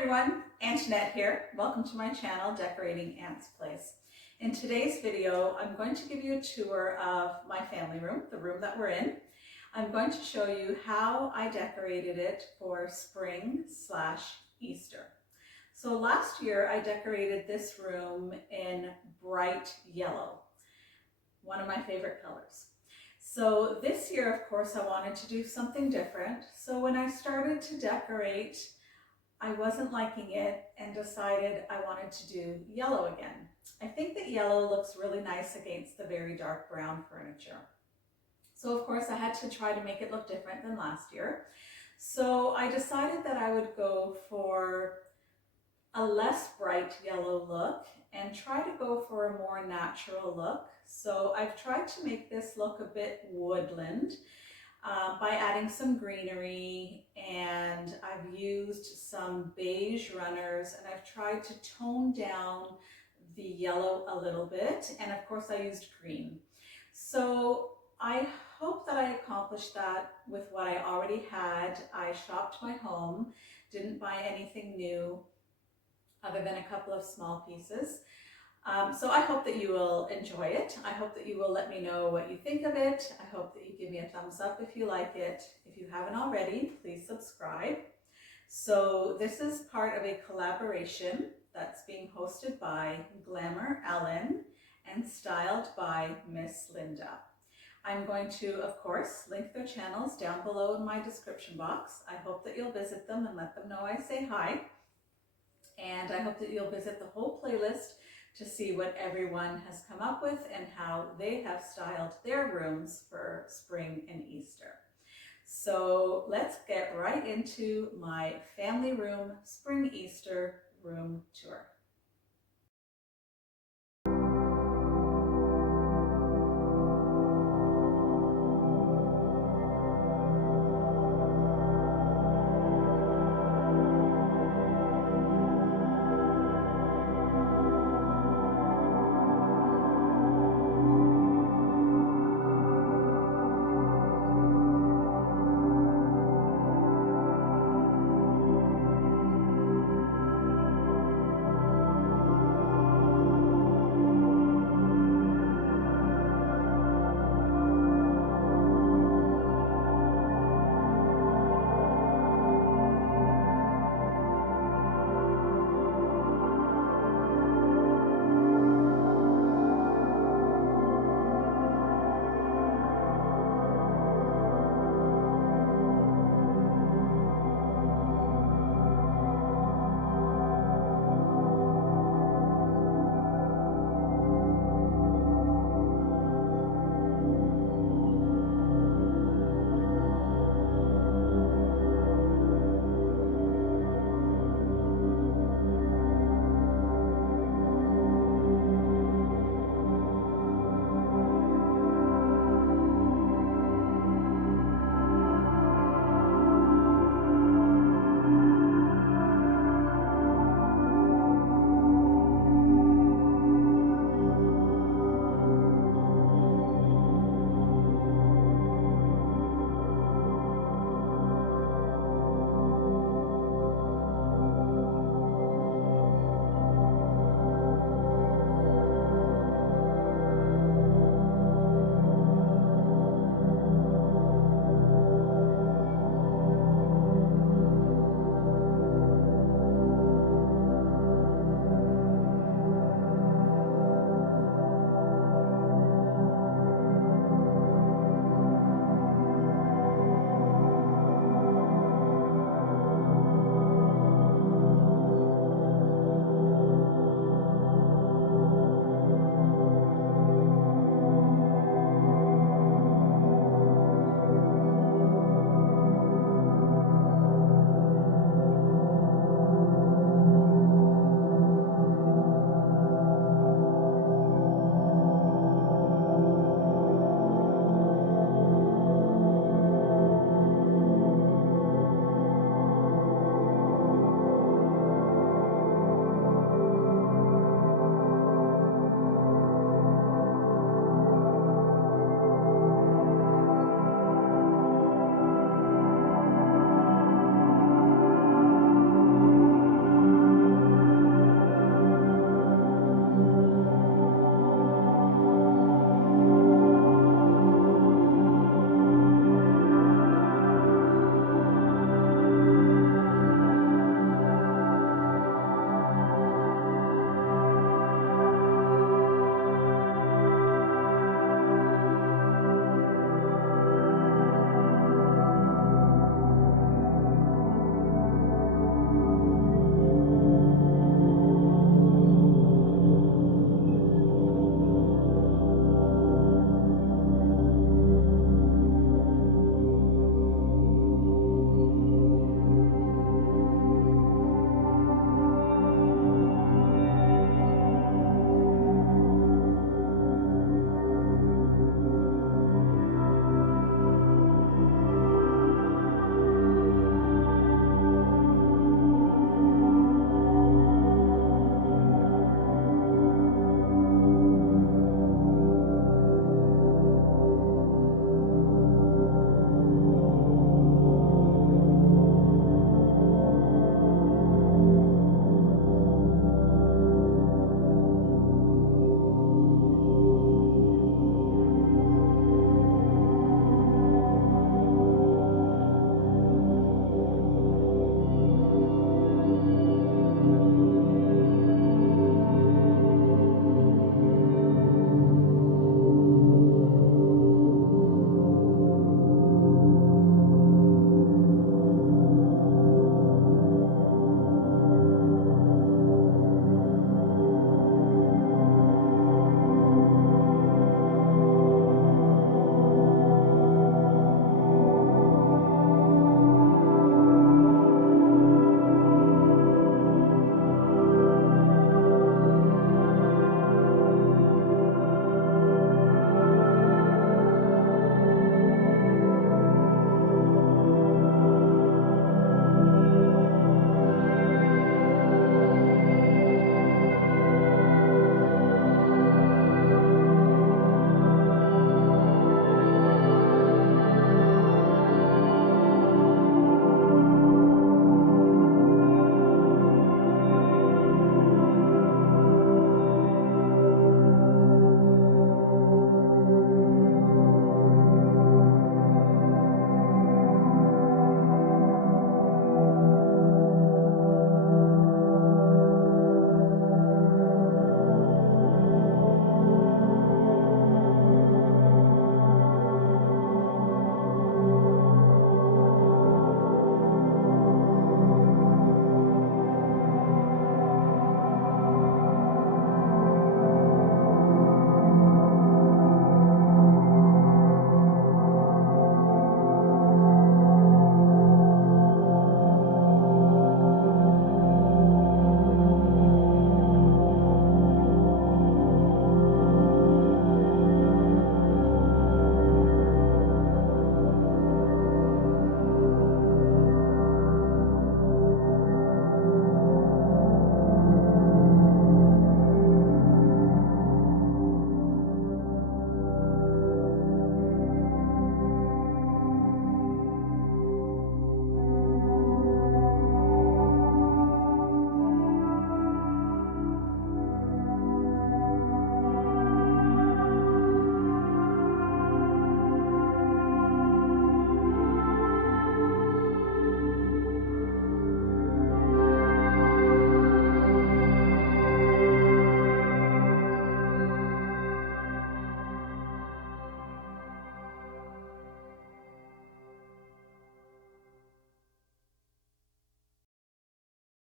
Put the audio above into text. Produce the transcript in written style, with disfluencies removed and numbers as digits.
everyone, Antoinette here. Welcome to my channel, Decorating Ant's Place. In today's video, I'm going to give you a tour of my family room, the room that we're in. I'm going to show you how I decorated it for spring/Easter. So last year, I decorated this room in bright yellow, one of my favorite colors. So this year, of course, I wanted to do something different. So when I started to decorate, I wasn't liking it and decided I wanted to do yellow again. I think that yellow looks really nice against the very dark brown furniture. So of course I had to try to make it look different than last year. So I decided that I would go for a less bright yellow look and try to go for a more natural look. So I've tried to make this look a bit woodland by adding some greenery, and I've used some beige runners, and I've tried to tone down the yellow a little bit, and of course I used green. So I hope that I accomplished that with what I already had. I shopped my home, didn't buy anything new other than a couple of small pieces. So I hope that you will enjoy it. I hope that you will let me know what you think of it. I hope that you give me a thumbs up if you like it. If you haven't already, please subscribe. So this is part of a collaboration that's being hosted by Glamour Ellen and styled by Miss Linda. I'm going to, of course, link their channels down below in my description box. I hope that you'll visit them and let them know I say hi. And I hope that you'll visit the whole playlist to see what everyone has come up with and how they have styled their rooms for spring and Easter. So let's get right into my family room spring Easter room tour.